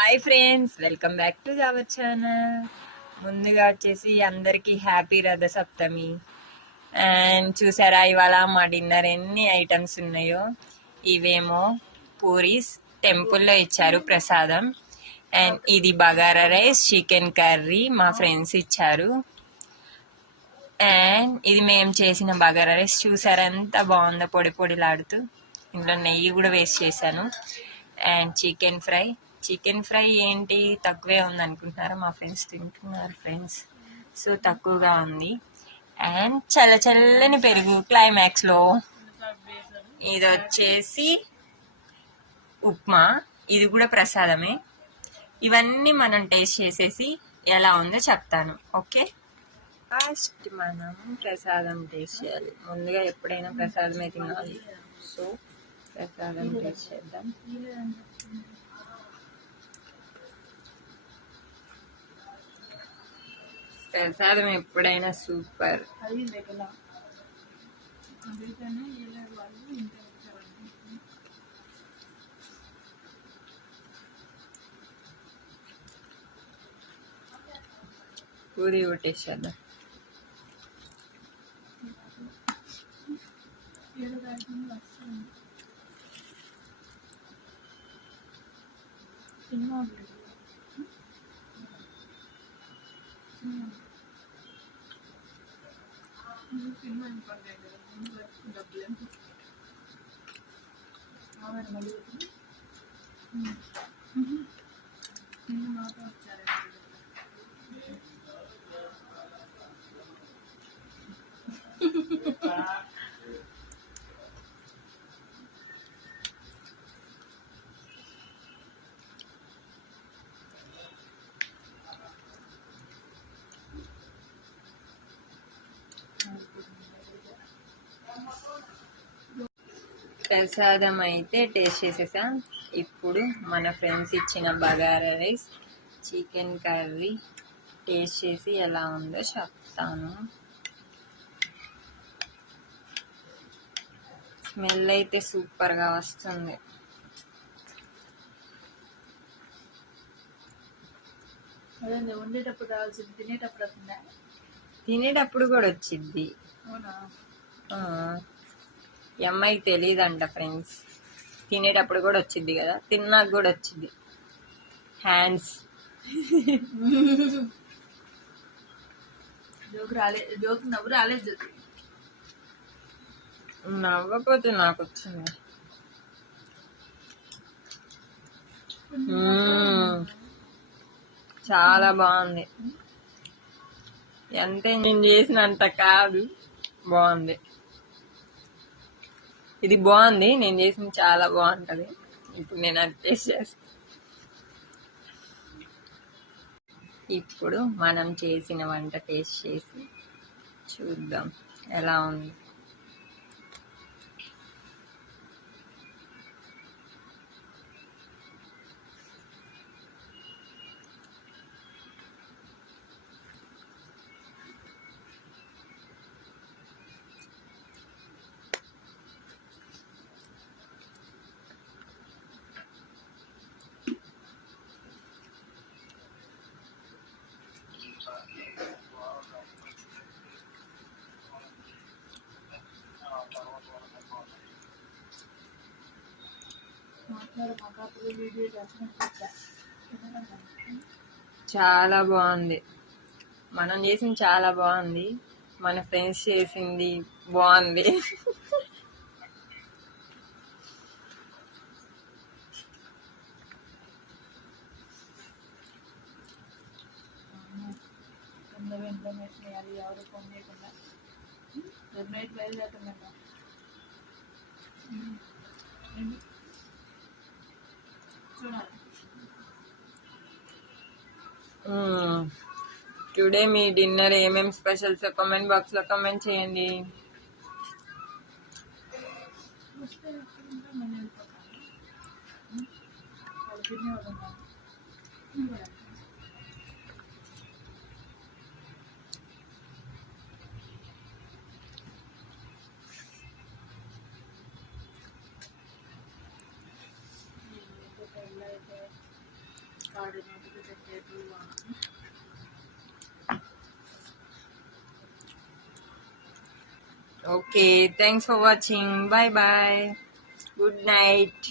Hi friends, welcome back to our channel. ముందుగా వచ్చేసి అందరికీ హ్యాపీ రథ సప్తమి. అండ్ చూసారా ఇవాళ మా డిన్నర్ ఎన్ని ఐటమ్స్ ఉన్నాయో. ఇవేమో పూరీస్ టెంపుల్లో ఇచ్చారు ప్రసాదం. అండ్ ఇది బగారా రైస్, చికెన్ కర్రీ మా ఫ్రెండ్స్ ఇచ్చారు. అండ్ ఇది మేము చేసిన బగారా రైస్ చూసారా ఎంత బాగుందో, పొడి పొడిలాడుతూ. ఇందులో నెయ్యి కూడా వేస్ట్ చేశాను. అండ్ చికెన్ ఫ్రై ఏంటి తక్కువే ఉంది అనుకుంటున్నారా? మా ఫ్రెండ్స్ తింటున్నారు ఫ్రెండ్స్, సో తక్కువగా ఉంది. అండ్ చల్లని పెరుగు క్లైమాక్స్లో. ఇది వచ్చేసి ఉప్మా, ఇది కూడా ప్రసాదమే. ఇవన్నీ మనం టేస్ట్ చేసేసి ఎలా ఉందో చెప్తాను, ఓకే? ఫస్ట్ మనం ప్రసాదం టేస్ట్ చేయాలి. ముందుగా ఎప్పుడైనా ప్రసాదమే తినాలి, సో ప్రసాదం టేస్ట్ చేద్దాం. ప్రసాదం ఎప్పుడైనా సూపర్. పూరి కొట్టేసేద్దాం. ప్రసాదం అయితే టేస్ట్ చేసేసాం. ఇప్పుడు మన ఫ్రెండ్స్ ఇచ్చిన bagara rice, chicken curry taste చేసి ఎలా ఉందో చెప్తాను. స్మెల్ అయితే సూపర్గా వస్తుంది. వండేటప్పుడు రావాల్సింది, తినేటప్పుడు కూడా వచ్చింది. ఈ అమ్మాయికి తెలియదంట ఫ్రెండ్స్, తినేటప్పుడు కూడా వచ్చింది కదా, తిన్నాక కూడా వచ్చింది. హ్యాండ్స్ నవ్వు రాలేదు. నవ్వకపోతే నాకు వచ్చింది. చాలా బాగుంది. ఎంత నేను చేసినంత కాదు, బాగుంది. ఇది బాగుంది, నేను చేసింది చాలా బాగుంటది. ఇప్పుడు నేను అది టేస్ట్ చేస్తాను. ఇప్పుడు మనం చేసిన వంట టేస్ట్ చేసి చూద్దాం ఎలా ఉంది. చాలా బాగుంది. మనం చేసింది చాలా బాగుంది, మన ఫ్రెండ్స్ చేసింది బాగుంది. ఎవరు ఫోన్ చేయకుండా రేపు నైట్ బయలుదేరుతుందంట. టుడే మీ డిన్నర్ ఏమేమి స్పెషల్స్ కామెంట్ బాక్స్ లో కామెంట్ చేయండి. కోఆర్డినేట్కి secretary okay, thanks for watching. Bye bye, good night.